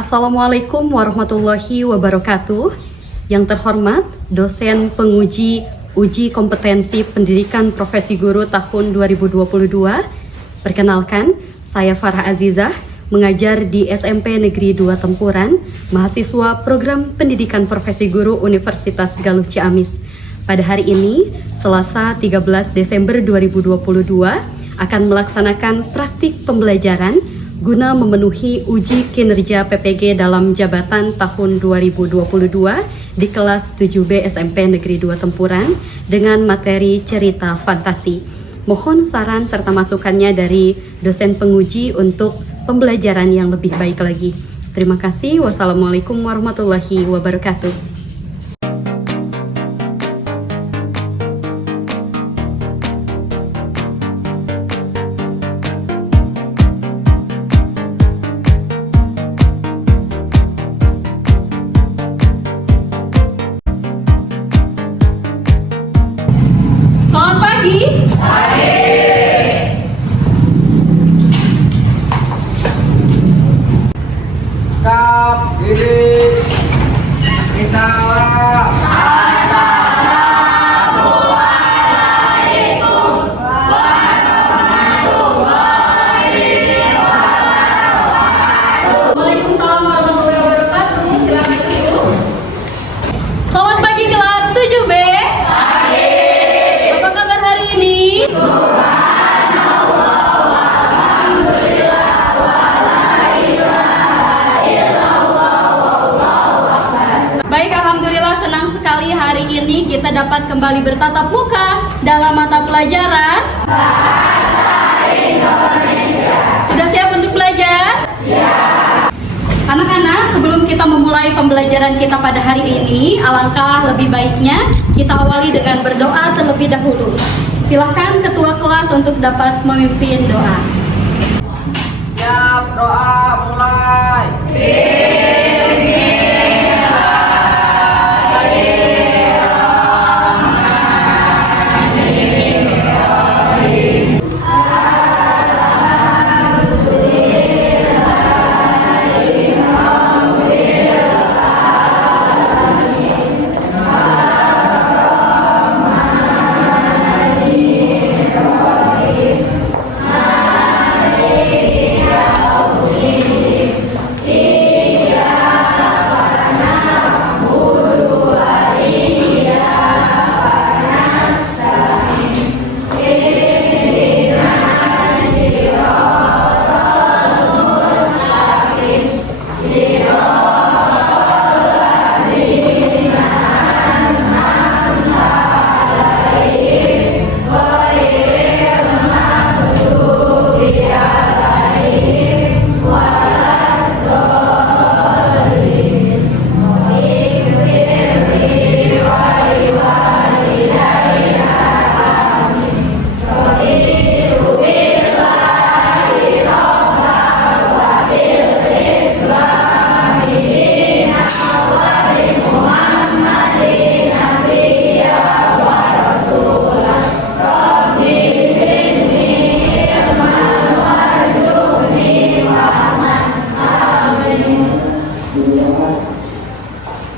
Assalamualaikum warahmatullahi wabarakatuh. Yang terhormat, dosen penguji uji kompetensi pendidikan profesi guru tahun 2022. Perkenalkan, saya Farah Azizah, mengajar di SMP Negeri 2 Tempuran, mahasiswa program pendidikan profesi guru Universitas Galuh Ciamis. Pada hari ini, Selasa 13 Desember 2022, akan melaksanakan praktik pembelajaran guna memenuhi uji kinerja PPG dalam jabatan tahun 2022 di kelas 7B SMP Negeri 2 Tempuran dengan materi cerita fantasi. Mohon saran serta masukannya dari dosen penguji untuk pembelajaran yang lebih baik lagi. Terima kasih. Wassalamualaikum warahmatullahi wabarakatuh. Selamat pagi. Stop, diri, kita. Waalaikumsalam warahmatullahi wabarakatuh. Silakan duduk. Selamat pagi kelas 7B. Apa kabar hari ini? Baik, alhamdulillah senang sekali hari ini kita dapat kembali bertatap muka dalam mata pelajaran Bahasa Indonesia. Sudah siap untuk belajar? Siap. Anak-anak, sebelum kita memulai pembelajaran kita pada hari ini, alangkah lebih baiknya kita awali dengan berdoa terlebih dahulu. Silahkan ketua kelas untuk dapat memimpin doa. Siap, doa mulai.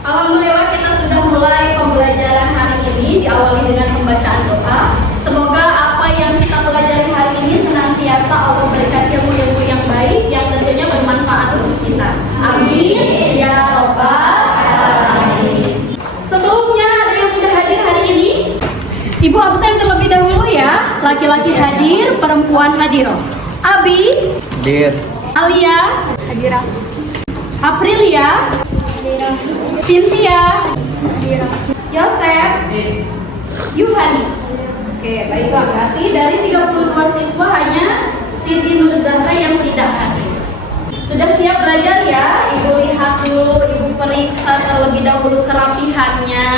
Alhamdulillah kita sudah mulai pembelajaran hari ini, diawali dengan pembacaan doa. Semoga apa yang kita pelajari hari ini senantiasa Allah berikan ilmu-ilmu yang baik yang tentunya bermanfaat untuk kita. Amin ya robbal alamin. Sebelumnya ada yang tidak hadir hari ini? Ibu absen terlebih dahulu ya. Laki-laki hadir, perempuan hadiroh. Abi, Dir. Alia, hadirah. Aprilia, Cynthia, Yosef, Yuhani. Oke, baiklah. Berarti dari 32 siswa hanya Siti Nur Zahra yang tidak hadir. Sudah siap belajar ya? Ibu lihat dulu, Ibu periksa terlebih dahulu kerapihannya.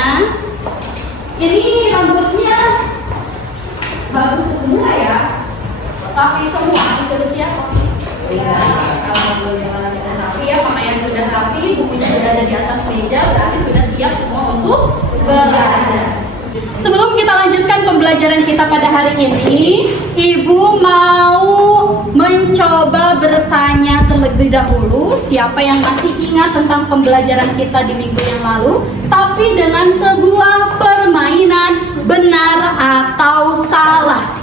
Ini rambutnya bagus semua ya. Tapi semua sudah siap. Ya, alhamdulillah sudah rapi ya, pakaian sudah rapi, bukunya sudah ada di atas meja, berarti sudah siap semua untuk belajar. Sebelum kita lanjutkan pembelajaran kita pada hari ini, Ibu mau mencoba bertanya terlebih dahulu siapa yang masih ingat tentang pembelajaran kita di minggu yang lalu, tapi dengan sebuah permainan benar atau salah.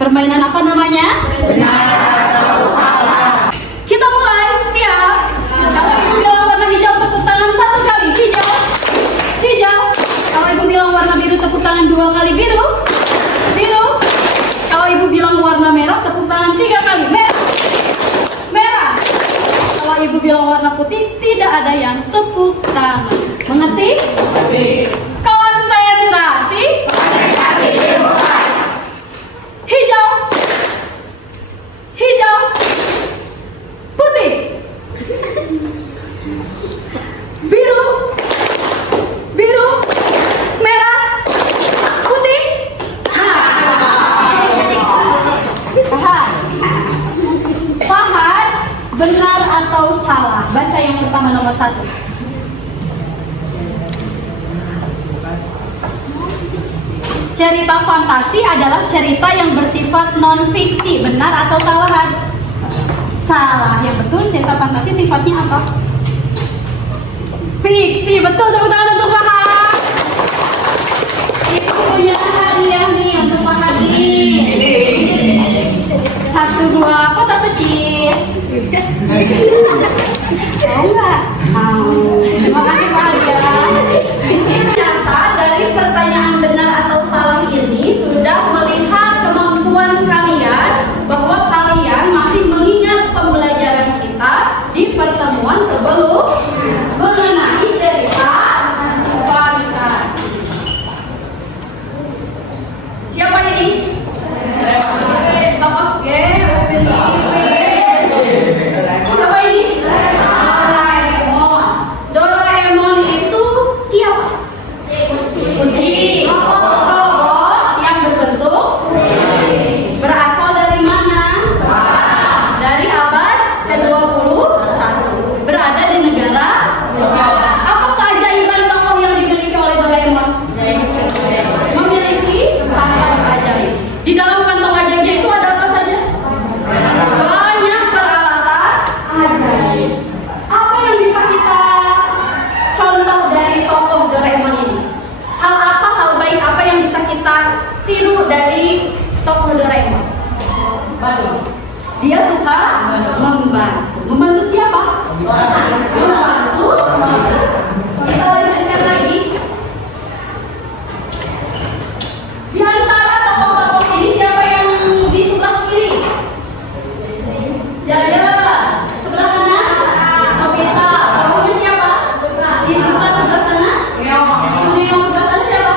Permainan apa namanya? Benar atau salah. Kita mulai, siap? Kalau ibu bilang warna hijau, tepuk tangan 1 kali, hijau. Hijau. Kalau ibu bilang warna biru, tepuk tangan 2 kali, biru. Biru. Kalau ibu bilang warna merah, tepuk tangan 3 kali, merah. Merah. Kalau ibu bilang warna putih, tidak ada yang tepuk tangan. Mengerti? Konsentrasi. Hijau. Hijau. Putih. Biru. Biru. Merah. Putih. Fahad, benar atau salah? Baca yang pertama nomor 1. Cerita fantasi adalah cerita yang bersifat non-fiksi. Benar atau salah? Salah. Yang betul, cerita fantasi sifatnya apa? Fiksi. Betul, tepuk tangan untuk Fahad. Itu punya hadiah nih untuk Fahad nih. 1 buah kotak kecil. Mau nggak? Mau. Terima kasih Pak ya. Ternyata dari pertanyaan benar atau salah ini sudah melihat kemampuan kalian bahwa kalian masih mengingat pembelajaran kita di pertemuan sebelum mengenai cerita fantasi. Siapa ini? Tokoh Upin Ipin. Siapa ini? Doraemon. Doraemon itu siapa? Uji. Robot yang berbentuk berasal dari mana? Dari abad ke-21. Berada di negara Jepang. Apa keajaiban tokoh yang dimiliki oleh Doraemon? Memiliki kantong ajaib. Di dalam kantong ajaibnya itu ada apa saja? Banyak peralatan ajaib. Apa yang bisa kita contoh dari tokoh Doraemon ini? Hal apa, hal baik apa yang bisa kita tiru dari tokoh Doraemon? Dia suka membantu. Membantu siapa? Membantu. Kita lanjutkan lagi. Di antara tokoh-tokoh ini siapa yang di sebelah kiri? Jaya. Sebelah sana? Nobita. Tokohnya siapa? Di sebelah sana? Suneo. Sebelah sana siapa?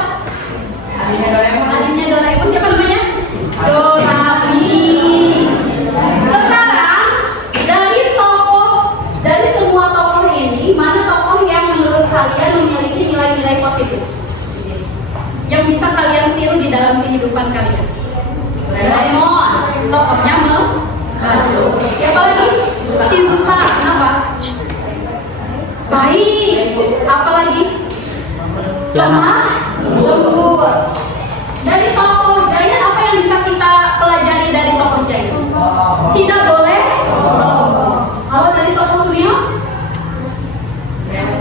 Adiknya Doraemon. Siapa namanya? Dorami. Sekarang dari semua tokoh ini, mana tokoh yang menurut kalian memiliki nilai-nilai positif yang bisa kalian tiru di dalam kehidupan kalian? Doraemon, tokohnya membantu. Siapa lagi? Shizuka. Kenapa? Baik. Apa lagi? Lemah lembut. Dari tokoh Giant, apa yang bisa kita pelajari dari tokoh Giant? Tidak boleh sombong. Kalau dari tokoh Suneo,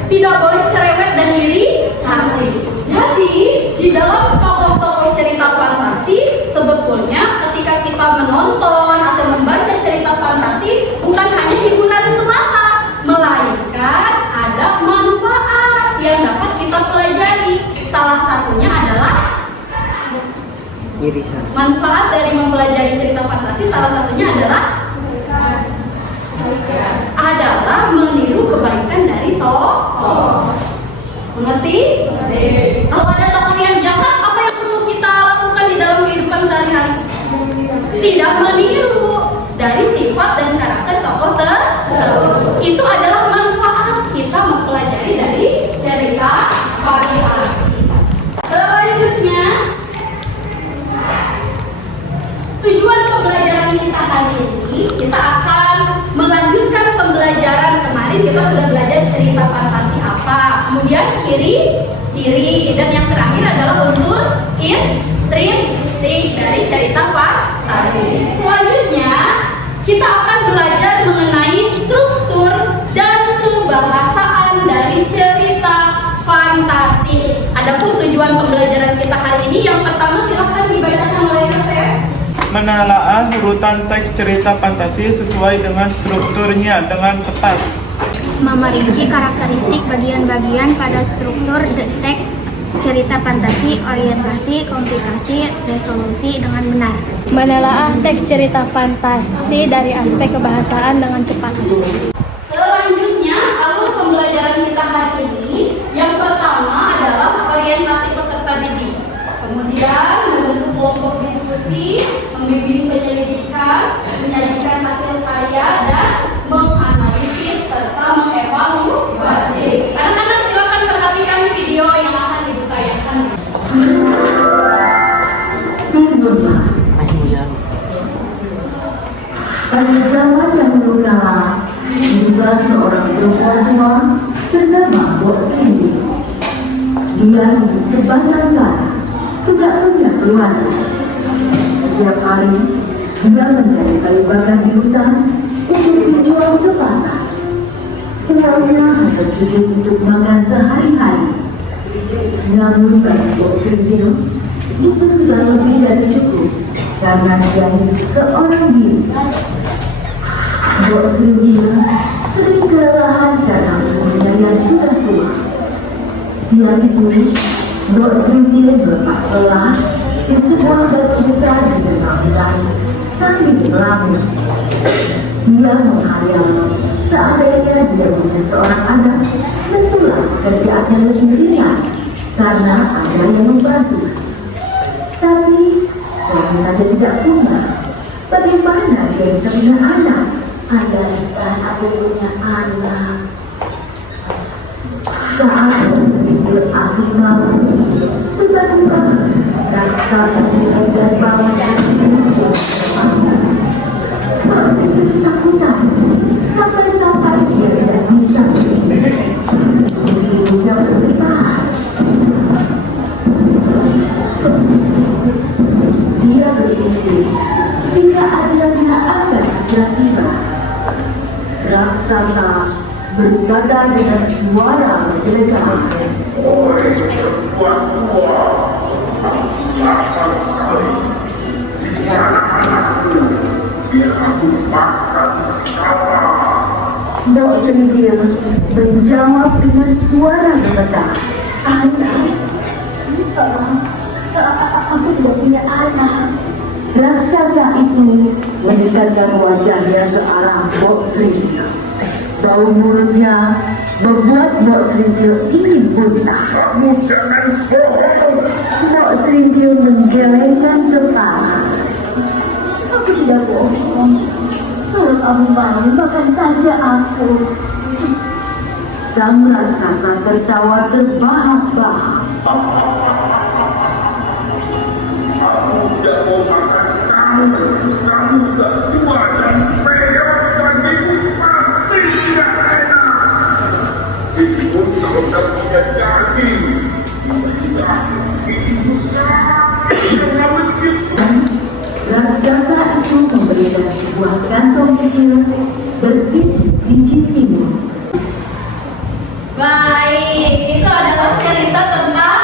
tidak boleh cerewet dan iri hati. Jadi di dalam tokoh-tokoh cerita fantasi, sebetulnya ketika kita menonton atau membaca cerita fantasi, bukan hanya hiburan semata, melainkan ada manfaat yang dapat kita pelajari. Salah satunya adalah irisan. manfaat dari mempelajari cerita fantasi. Salah satunya adalah meniru kebaikan dari tokoh. Mengerti? Kalau ada tokoh yang jahat, apa yang perlu kita lakukan di dalam kehidupan sehari-hari? Tidak meniru dari sifat dan karakter tokoh tersebut. Itu adalah manfaat kita mempelajari dari cerita fantasi. Selanjutnya, tujuan pembelajaran kita kali ini, kita akan melanjutkan pembelajaran kemarin. Kita sudah belajar cerita fantasi apa, kemudian ciri-ciri, dan yang terakhir adalah unsur intrinsik dari cerita fantasi. Selanjutnya tujuan pembelajaran kita hari ini. Yang pertama silahkan dibacakan oleh Yosef. Menelaah urutan teks cerita fantasi sesuai dengan strukturnya dengan tepat. Memerinci karakteristik bagian-bagian pada struktur teks cerita fantasi, orientasi, komplikasi, resolusi dengan benar. Menelaah teks cerita fantasi dari aspek kebahasaan dengan cepat. Selanjutnya, alur pembelajaran kita hari ini, yang pertama adalah orientasi peserta didik. Kemudian membentuk kelompok diskusi, membimbing penyelidikan, menyajikan hasil karya, dan menganalisis serta mengevaluasi. Anak-anak silakan perhatikan video yang akan ditayangkan. Pada zaman dahulu kala, tiba seorang perempuan tua bernama Mbok Cindy. Dia hidup sebatang kara, tidak punya keluarga. Setiap hari, dia mencari kayu bakar di hutan untuk dijual ke pasar. Uangnya hanya cukup untuk makan sehari-hari. Namun bagi Mbok Cindy, itu sudah lebih dari cukup karena dia hidup seorang diri. Mbok Cindy sering kelelahan karena umurnya yang sudah tua. Siang itu, Mbok Cindy berlepas lelah di sebuah batu besar di tengah hutan sambil melamun. Dia menghayal seandainya dia punya seorang anak, tentulah pekerjaannya lebih ringan karena ada yang membantu. Tapi suami saja tidak punya. Bagaimana dia bisa punya anak? Andaikan aku punya anak. Saat sedikit asik malam, tiba-tiba raksasa jelek dan bangun muncul depannya. Masih ketakutan sampai-sampai dia tidak bisa ibunya bertahan. Dia berpikir jika ajalnya akan segera tiba. Raksasa berkata dengan suara menggelegar, "Oleh perempuan tua, lama sekali di sana anakku, biar aku makan sekarang." Mbok Cindy menjawab dengan suara gemetar, "Anak, aku tidak punya anak." Raksasa itu mendekatkan wajahnya ke arah Mbok Cindy. Bau mulutnya membuat Mbok Cindy ingin muntah. Kamu jangan bohong. Mbok Cindy menggelengkan kepala. Aku tidak bohong. Kalau kamu mau, makan saja aku. Sang raksasa tertawa terbahak-bahak. Aku tidak mau makan kamu. Kamu sudah tua dan pegang bagiku pasti tidak enak. Itu kalau tidak punya daging, bisa-bisa ibu sakit yang begitu. Raksasa itu memberikan sebuah kantong kecil berisi biji timun. Baik, itu adalah cerita tentang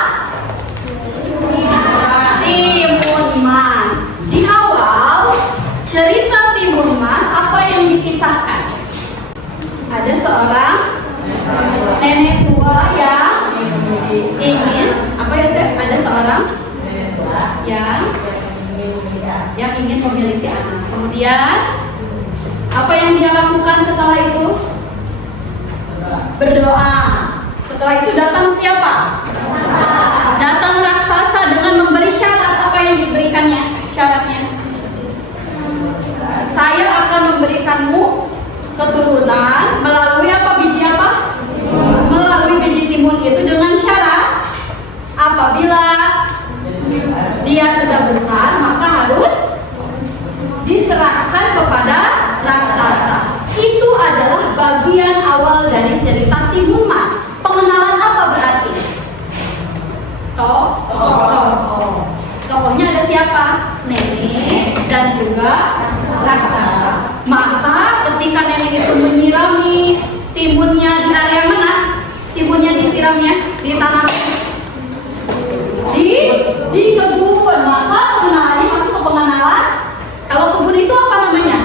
Timun Mas. Di awal cerita Timun Mas, apa yang dikisahkan? Ada seorang nenek tua yang ingin apa ya Chef? Ada seorang yang ingin memiliki anak. Kemudian apa yang dia lakukan setelah itu? Berdoa. Setelah itu datang siapa? Datang raksasa dengan memberi syarat. Apa yang diberikannya? Syaratnya, saya akan memberikanmu keturunan melalui apa? Biji apa? Melalui biji timun itu dengan syarat apabila dia sudah besar maka harus diserahkan kepada raksasa. Itu adalah bagian awal dari cerita Timun Mas. Pengenalan apa berarti? Tokohnya ada siapa? Nenek dan juga raksasa. Maka ketika nenek itu menyirami timunnya di area mana? Timunnya disiramnya di tanah Di kebun. Maka pengenalannya masuk ke pengenalan. Kalau kebun itu apa namanya?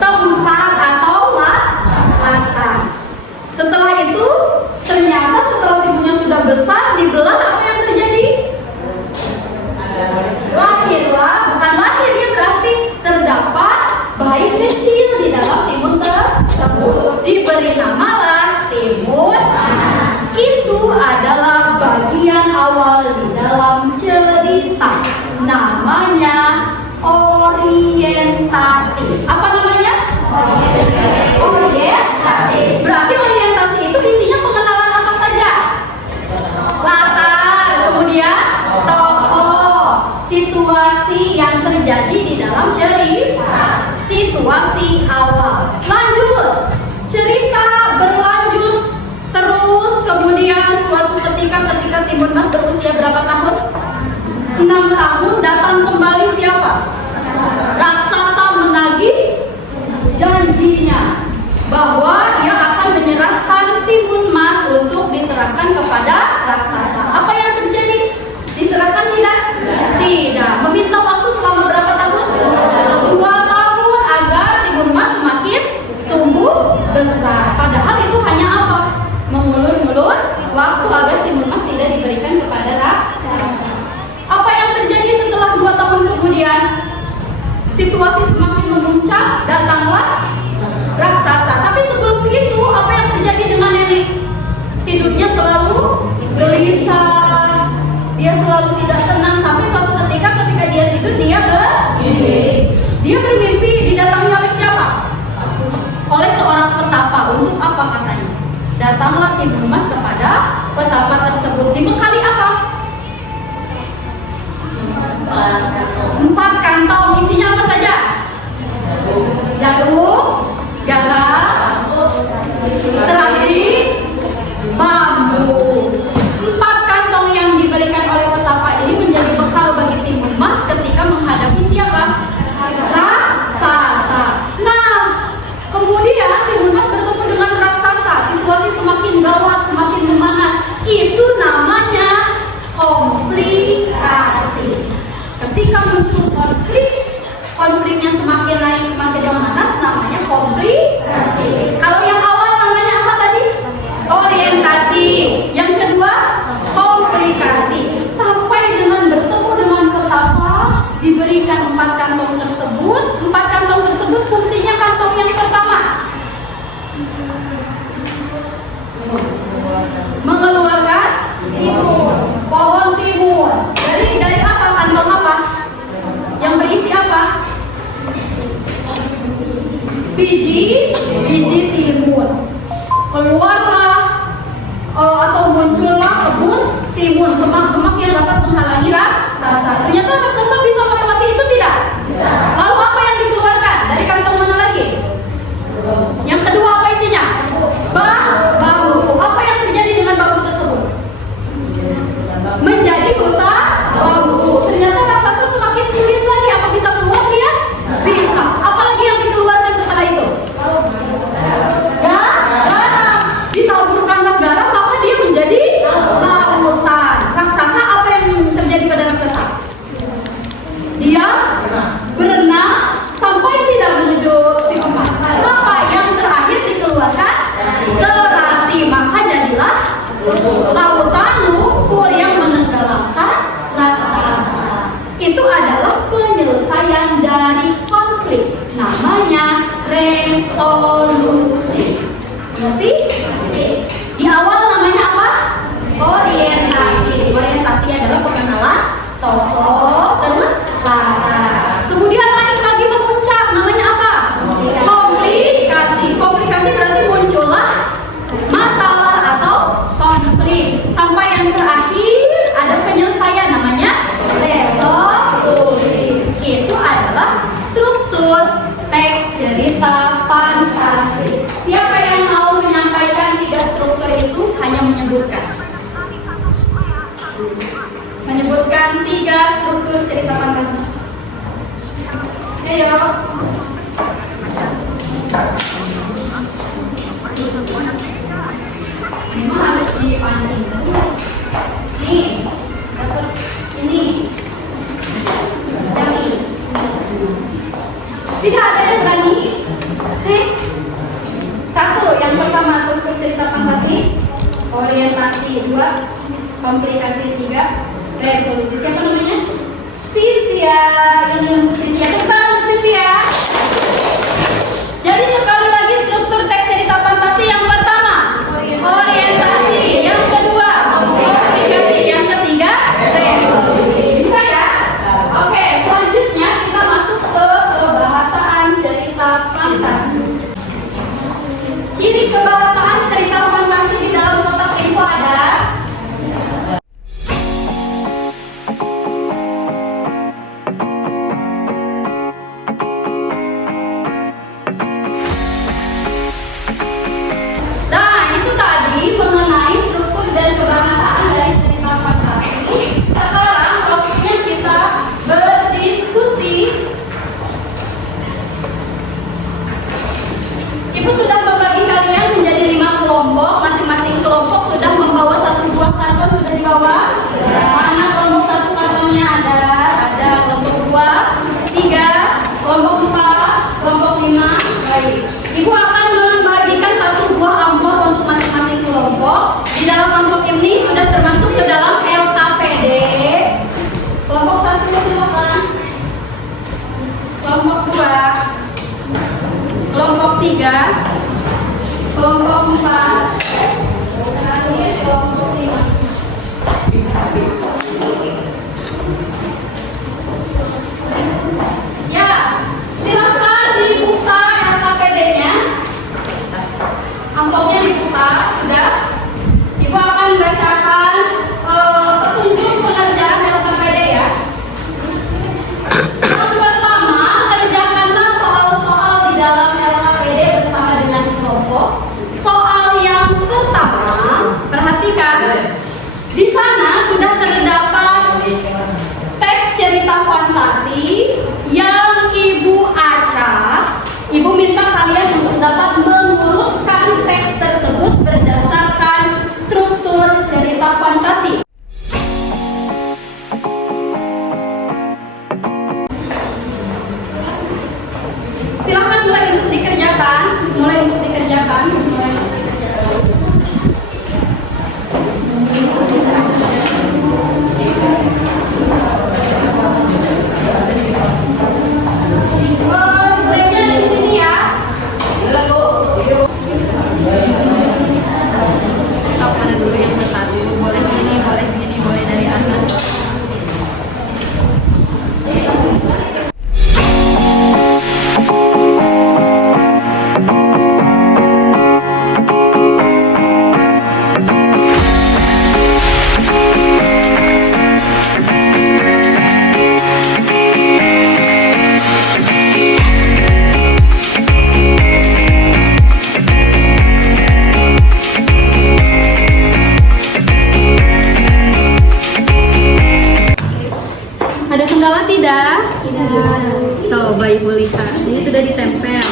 Tempat atau latar. Setelah itu ternyata setelah timunnya sudah besar dibelah, apa yang terjadi? Lahirlah, bukan lahir ya, berarti terdapat bayi kecil di dalam timun tersebut. Diberi namalah timun. Itu adalah bagian awal di dalam cerita. Namanya orientasi. Apa namanya? Orientasi. Berarti orientasi itu isinya pengenalan apa saja? Latar, kemudian tokoh, situasi yang terjadi di dalam cerita, situasi awal. Lanjut, cerita berlanjut terus. Kemudian suatu ketika Timun Mas berusia berapa tahun? 6 tahun. Datang kembali siapa? Raksasa menagih janjinya bahwa dia akan menyerahkan Timun Mas untuk diserahkan kepada raksasa. Apa yang terjadi? Diserahkan tidak? Tidak. Meminta waktu selama berapa tahun? 2 tahun agar Timun Mas semakin tumbuh besar. Padahal itu hanya apa? Mengulur-ulur waktu agar Timun Mas tidak diberikan kepada raksasa. Apa yang terjadi setelah 2 tahun kemudian? Situasi semakin memuncak, datanglah raksasa. Tapi sebelum itu, apa yang terjadi dengan nenek? Tidurnya selalu gelisah, dia selalu tidak tenang. Sampai suatu ketika dia tidur, dia bermimpi didatangi oleh siapa? Oleh seorang petapa. Untuk apa katanya? Datanglah Timun Mas kepada petapa tersebut. Dibekali apa? 4 kantong. Isinya apa saja? Jagung, garam, terasi, bambu. 4 kantong yang diberikan oleh petapa ini menjadi bekal bagi Timun Mas ketika menghadapi siapa? Raksasa. Nah, kemudian Timun Mas bertemu dengan raksasa. Situasi semakin gawat, semakin memanas. Itu namanya komplikasi. Ketika muncul konfliknya semakin naik, semakin memanas, namanya komplikasi. Kalau yang awal namanya apa tadi? Orientasi. Yang kedua, komplikasi. Sampai dengan bertemu dengan petapa, diberikan 4 kantong tersebut. 4 kantong tersebut fungsinya kantong yang pertama mengeluarkan timun, pohon timun. Dari apa? Kantong apa? Yang berisi apa? Biji timun. Keluarlah atau muncullah kebun timun, semak-semak yang dapat menghalangi raksasa. Ternyata raksasa bisa melewati itu tidak? Lalu apa yang dikeluarkan? Dari kantong mana lagi? Yang kedua apa isinya? Bambu. Apa yang terjadi dengan bambu tersebut? Menjadi hutan bambu. Ternyata raksasa semakin sulit lagi. Apa bisa keluar dia? Bisa. Apalagi yang dikeluarkan setelah itu? Garam. Ditaburkanlah garam, maka dia menjadi lautan. Raksasa, apa yang terjadi pada raksasa? Dia berenang sampai tidak menuju Timun Mas. Sampai yang terakhir dikeluarkan terasi, maka jadilah lautan lumpur yang menenggelamkan raksasa. Itu adalah penyelesaian dari konflik. Namanya resolusi. Ngerti? Di awal namanya apa? Orientasi. Orientasi adalah pengenalan tokoh, terus latar. Kemudian naik lagi memuncak. Namanya apa? Komplikasi. Komplikasi berarti muncullah masalah atau konflik. Sampai yang terakhir ada penyelesaian, namanya resolusi. Itu adalah struktur teks cerita fantasi. Siapa yang mau menyampaikan 3 struktur itu? Hanya menyebutkan 3 struktur cerita fantasi. Ayo. Ini harus dipancing. Nih, ini komplikasi 2, komplikasi 3, resolusi. Siapa namanya? Cynthia. Ini untuk Cynthia. Tepuk Cynthia. Jadi sekali lagi struktur teks cerita fantasi yang pertama orientasi, yang kedua komplikasi, yang ketiga resolusi. Bisa ya? Oke, selanjutnya kita masuk ke kebahasaan cerita fantasi. Ciri kebahasaan cerita fantasi di dalam kotak info ada mengenai struktur dan kebahasaan dari cerita fantasi. Sekarang waktunya kita berdiskusi. Ibu sudah membagi kalian menjadi 5 kelompok. Masing-masing kelompok sudah membawa 1 buah karton. Sudah dibawa? Mana kelompok 1 kartonnya? Ada kelompok 2, 3, kelompok 4, kelompok 5. Baik. Ibu akan membagikan 1 buah amplop untuk masing-masing kelompok. Di dalam amplop ini sudah termasuk ke dalam LKPD. Kelompok 1 silakan. Kelompok 2, kelompok 3, kelompok 4, terakhir kelompok 5. Ya, silakan dibuka LKPD-nya. Amplopnya dibuka, sudah. Ibu akan bacakan petunjuk pengerjaan LKPD ya. Yang pertama, kerjakanlah soal-soal di dalam LKPD bersama dengan kelompok. Soal yang pertama, perhatikan. Di sana sudah terdapat teks cerita fantasi yang Ibu acak. Ibu minta kalian untuk dapat mengurutkan teks tersebut berdasarkan struktur cerita fantasi. Silakan mulai untuk dikerjakan. Mulainya di sini ya. Mana dulu yang satu? Boleh begini, boleh dari atas. Ada kendala tidak? Coba Ibu lihat. Ini sudah ditempel.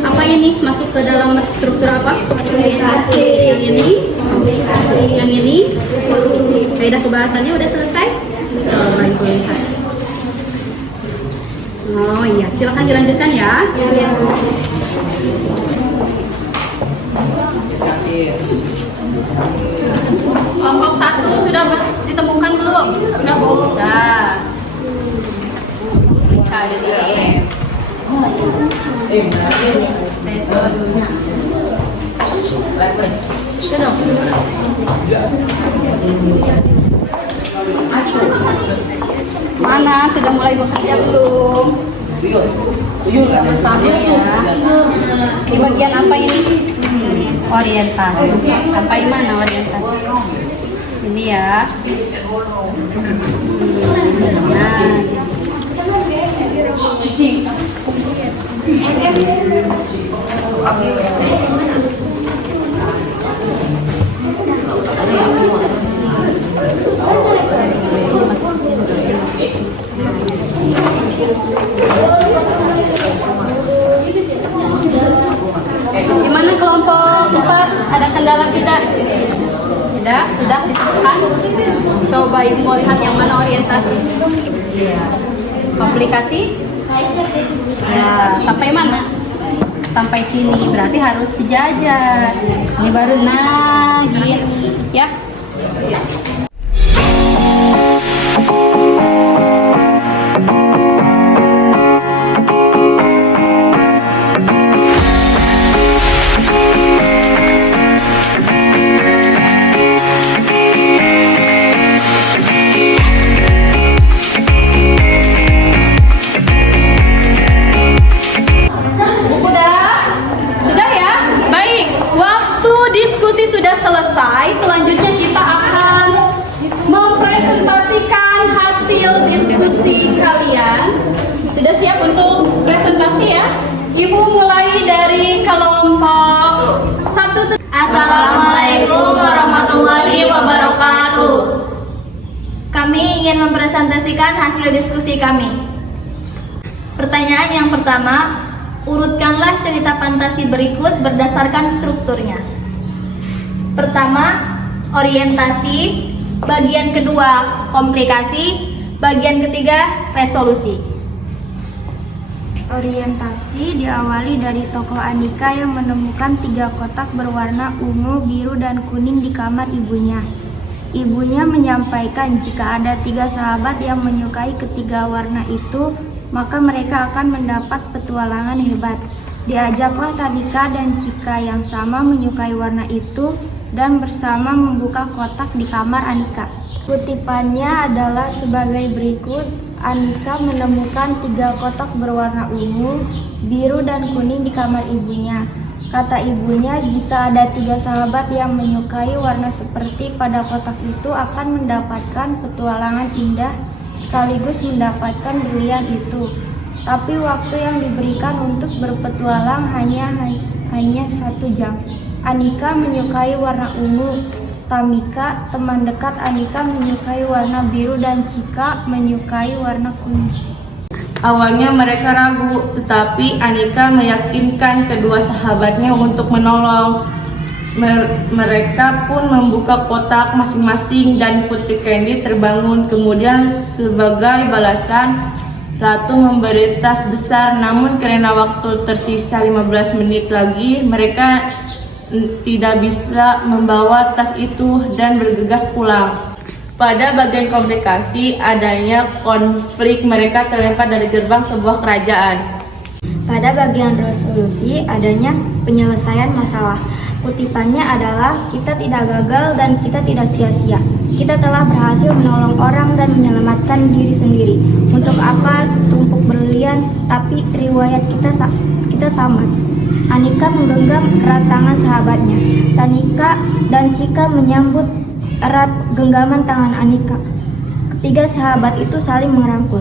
Apa ini? Masuk ke dalam struktur apa? Orientasi. Yang ini? Yang ini? Kaidah kebahasannya udah selesai? Coba Ibu lihat. Oh iya, silakan dilanjutkan ya. Kelompok 1 sudah ditemukan belum? Sudah bisa. Lihat di sini. Mana sudah mulai bekerja belum? Bersama ya. Di bagian apa ini? Orientasi. Sampai mana orientasi? Ini ya. Gimana kelompok 4? Ada kendala tidak? Tidak? Sudah ditentukan? Coba Ibu mau lihat yang mana orientasi? Komplikasi? Ya, sampai mana? Sampai sini, berarti harus sejajar. Ini baru, nah gini. ya. Sudah ya? Baik, waktu diskusi sudah selesai. Selanjutnya kita akan mempresentasikan hasil diskusi kalian. Sudah siap untuk presentasi ya? Ibu mulai dari kelompok 1. Assalamualaikum warahmatullahi wabarakatuh. Kami ingin mempresentasikan hasil diskusi kami. Pertanyaan yang pertama, urutkanlah cerita fantasi berikut berdasarkan strukturnya. Pertama, orientasi. Bagian kedua, komplikasi. Bagian ketiga, resolusi. Orientasi diawali dari tokoh Andika yang menemukan 3 kotak berwarna ungu, biru, dan kuning di kamar ibunya. Ibunya menyampaikan jika ada 3 sahabat yang menyukai ketiga warna itu, maka mereka akan mendapat petualangan hebat. Diajaklah Tanika dan Cika yang sama menyukai warna itu dan bersama membuka kotak di kamar Anika. Kutipannya adalah sebagai berikut. Anika menemukan 3 kotak berwarna ungu, biru, dan kuning di kamar ibunya. Kata ibunya, jika ada 3 sahabat yang menyukai warna seperti pada kotak itu akan mendapatkan petualangan indah sekaligus mendapatkan berlian itu. Tapi waktu yang diberikan untuk berpetualang hanya 1 jam. Anika menyukai warna ungu. Tamika, teman dekat Anika, menyukai warna biru dan Cika menyukai warna kuning. Awalnya mereka ragu, tetapi Anika meyakinkan kedua sahabatnya untuk menolong. Mereka pun membuka kotak masing-masing dan Putri Candy terbangun. Kemudian sebagai balasan, Ratu memberi tas besar, namun karena waktu tersisa 15 menit lagi, mereka tidak bisa membawa tas itu dan bergegas pulang. Pada bagian komplikasi, adanya konflik, mereka terlempar dari gerbang sebuah kerajaan. Pada bagian resolusi, adanya penyelesaian masalah. Kutipannya adalah, kita tidak gagal dan kita tidak sia-sia. Kita telah berhasil menolong orang dan menyelamatkan diri sendiri. Untuk apa setumpuk berlian, tapi riwayat kita tamat. Anika menggenggam erat tangan sahabatnya. Tanika dan Cika menyambut erat genggaman tangan Anika. Ketiga sahabat itu saling merangkul.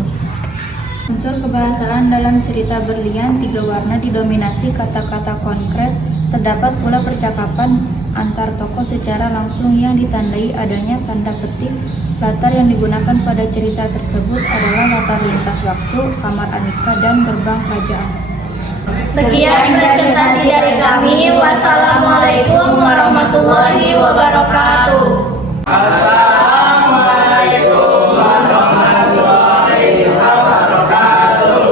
Unsur kebahasaan dalam cerita berlian 3 warna didominasi kata-kata konkret. Terdapat pula percakapan antar tokoh secara langsung yang ditandai adanya tanda petik. Latar yang digunakan pada cerita tersebut adalah latar lintas waktu, kamar Anika, dan gerbang kerajaan. Sekian presentasi dari kami. Wassalamualaikum warahmatullahi wabarakatuh. Assalamualaikum warahmatullahi wabarakatuh.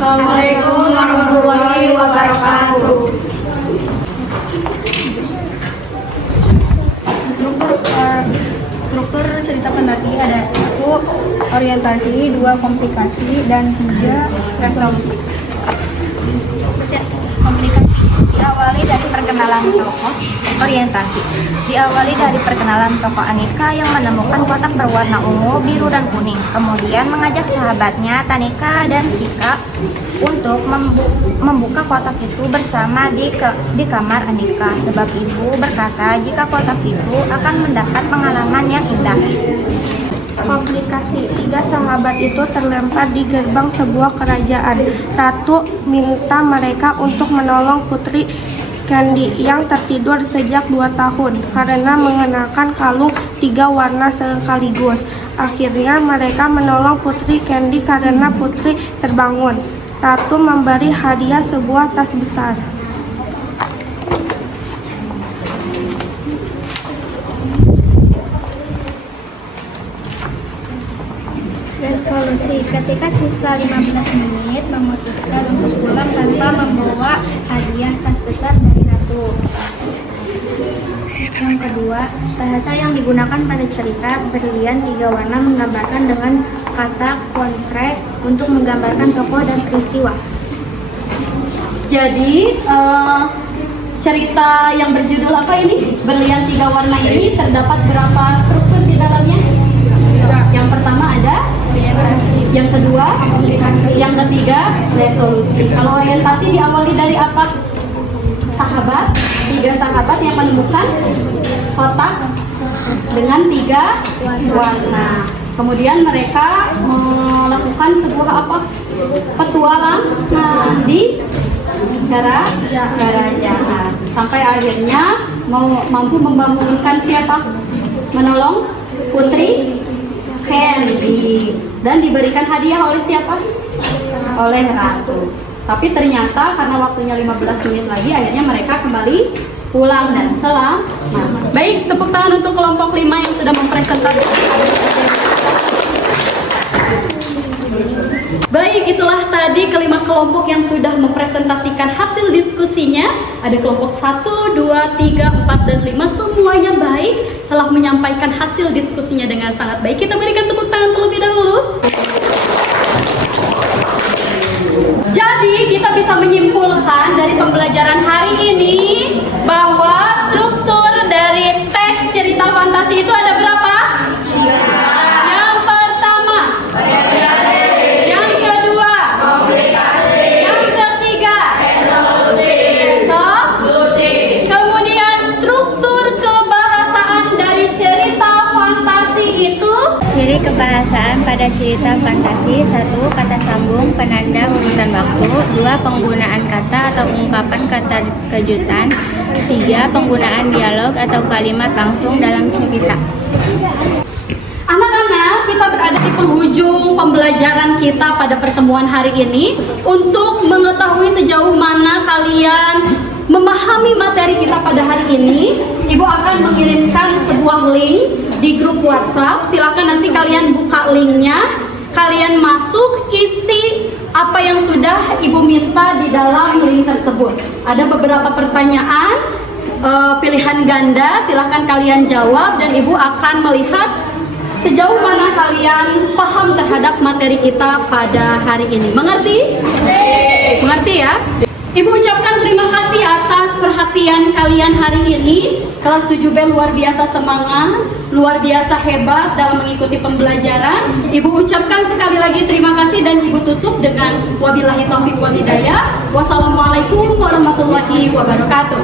Assalamualaikum warahmatullahi wabarakatuh. Struktur cerita fantasi ada 1 orientasi, 2 komplikasi, dan 3 resolusi. Komplikasi diawali dari perkenalan perkenalan tokoh orientasi. Diawali dari perkenalan tokoh Anika yang menemukan kotak berwarna ungu, biru, dan kuning. Kemudian mengajak sahabatnya Tanika dan Tika untuk membuka kotak itu bersama di kamar Anika. Sebab ibu berkata jika kotak itu akan mendapat pengalaman yang indah. Komplikasi. 3 sahabat itu terlempar di gerbang sebuah kerajaan. Ratu minta mereka untuk menolong Putri Candy yang tertidur sejak 2 tahun karena mengenakan kalung 3 warna sekaligus. Akhirnya mereka menolong Putri Candy karena Putri terbangun. Ratu memberi hadiah sebuah tas besar. Resolusi. Ketika sisa 15 menit memutuskan untuk pulang tanpa membawa hadiah tas besar dari ratu. Yang kedua, bahasa yang digunakan pada cerita berlian 3 warna menggambarkan dengan kata konkret untuk menggambarkan tokoh dan peristiwa. Jadi cerita yang berjudul apa ini? Berlian 3 warna ini terdapat berapa struktur di dalamnya? Yang pertama ada orientasi, yang kedua yang ketiga resolusi. Kalau orientasi diawali dari apa? Sahabat, 3 sahabat yang menemukan kotak dengan 3 warna. Kemudian mereka melakukan sebuah apa? Petualangan di kerajaan sampai akhirnya mampu membangunkan siapa? Menolong Putri Candy dan diberikan hadiah oleh siapa? Oleh ratu. Tapi ternyata karena waktunya 15 menit lagi akhirnya mereka kembali pulang dan selamat. Baik, tepuk tangan untuk kelompok 5 yang sudah mempresentasikan. Baik, itulah tadi kelima kelompok yang sudah mempresentasikan hasil diskusinya. Ada kelompok 1, 2, 3, 4, dan 5. Semuanya baik, telah menyampaikan hasil diskusinya dengan sangat baik. Kita berikan tepuk tangan terlebih dahulu. Jadi kita bisa menyimpulkan dari pembelajaran hari ini bahwa struktur dari teks cerita fantasi itu ada berapa? 3. Yang pertama, yang kedua, yang ketiga, resolusi. Kemudian struktur kebahasaan dari cerita fantasi itu. Ciri kebahasaan pada cerita fantasi: 1. Kata sambung, penanda urutan waktu. 2. Penggunaan kata atau ungkapan kata kejutan. 3. Penggunaan dialog atau kalimat langsung dalam cerita. Anak-anak, kita berada di penghujung pembelajaran kita pada pertemuan hari ini. Untuk mengetahui sejauh mana kalian memahami materi kita pada hari ini, Ibu akan mengirimkan sebuah link di grup WhatsApp. Silakan nanti kalian buka linknya, kalian masuk, isi apa yang sudah Ibu minta di dalam link tersebut. Ada beberapa pertanyaan pilihan ganda, silakan kalian jawab dan Ibu akan melihat sejauh mana kalian paham terhadap materi kita pada hari ini. Mengerti? Mengerti ya? Ibu ucapkan terima kasih atas perhatian kalian hari ini. Kelas 7B luar biasa semangat, luar biasa hebat dalam mengikuti pembelajaran. Ibu ucapkan sekali lagi terima kasih dan Ibu tutup dengan wabillahi taufiq wal hidayah. Wassalamualaikum warahmatullahi wabarakatuh.